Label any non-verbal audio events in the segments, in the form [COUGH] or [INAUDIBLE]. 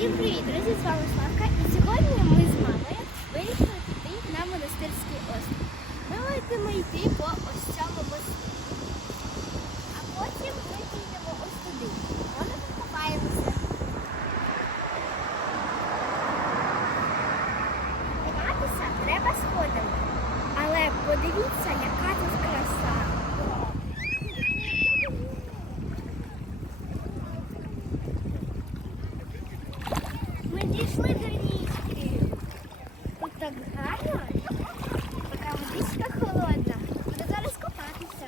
Всім привіт, друзі! З вами Славка. І сьогодні ми з мамою вирішили піти на монастирський острів. Ми будемо йти по ось цьому мосту. А потім ми підемо ось туди. Може покупаємося. Купатися треба сходами. Але подивіться, яка тут краса. Ми дійшли до річки. Тут так гарно. Така водичка холодна. Буду зараз купатися.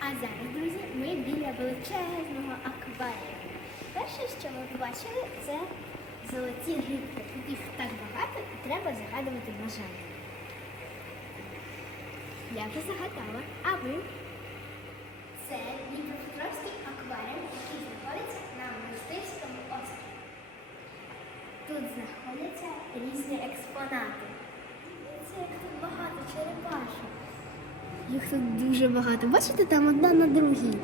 А зараз, друзі, ми біля величезного акваріуму. Перше, що ми побачили, це золоті рибки. Їх так багато і треба загадувати бажання. Я вже загадала. А ви? Це Дніпропетровський акваріум, який знаходиться на Монастирському острові. Тут знаходяться різні експонати. Дивіться, як тут багато черепашок. Їх тут дуже багато. Бачите, там одна на другій.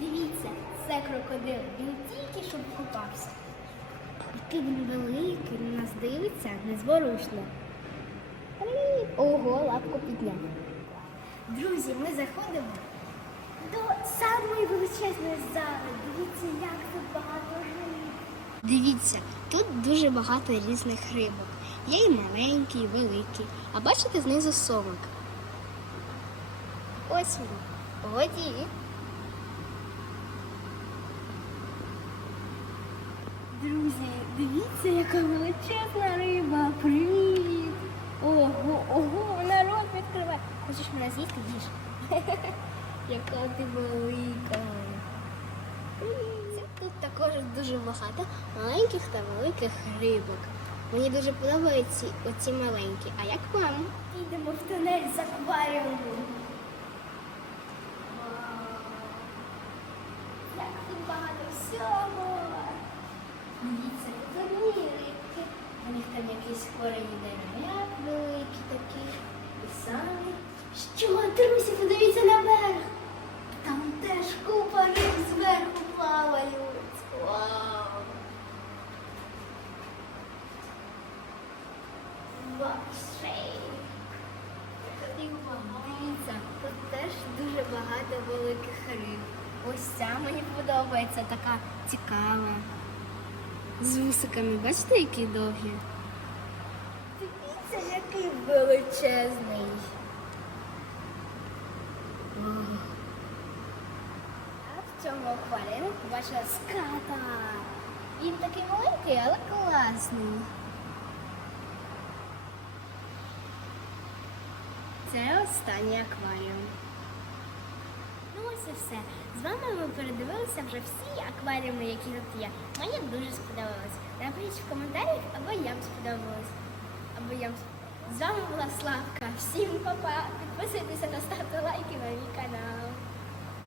Дивіться, це крокодил. Він тільки що купався. Який він великий, на нас дивиться незворушно. Ого, лапку підняв. Друзі, ми заходимо до самої величезної зали. Дивіться, як тут багато риб. Дивіться, тут дуже багато різних рибок. Є і маленькі, і великі. А бачите знизу совок. Ось він. Воді. Друзі, дивіться, яка величезна риба. Привіт! Ого, ого, вона рот відкриває. Хочеш мене з'їсти їж? [LAUGHS] Яка ти велика. Тут також дуже багато маленьких та великих рибок. Мені дуже подобаються оці маленькі. А як вам? Йдемо в тунель з акваріумом. Як тут багато всього. Дивіться, рибки. У них там якісь корені дерев Дивіться, тут теж дуже багато великих риб. Ось ця мені подобається, така цікава. З вусиками, бачите, які довгі? Дивіться, який величезний. Я в цьому акваріумі побачила ската. Він такий маленький, але класний. Це останній акваріум. Ну ось і все. З вами ми передивилися вже всі акваріуми, які тут є. Мені дуже сподобалось. Напишіть в коментарях, або вам сподобалось. Або я з вами була Славка. Всім па-па. Підписуйтеся та ставте лайки на мій канал.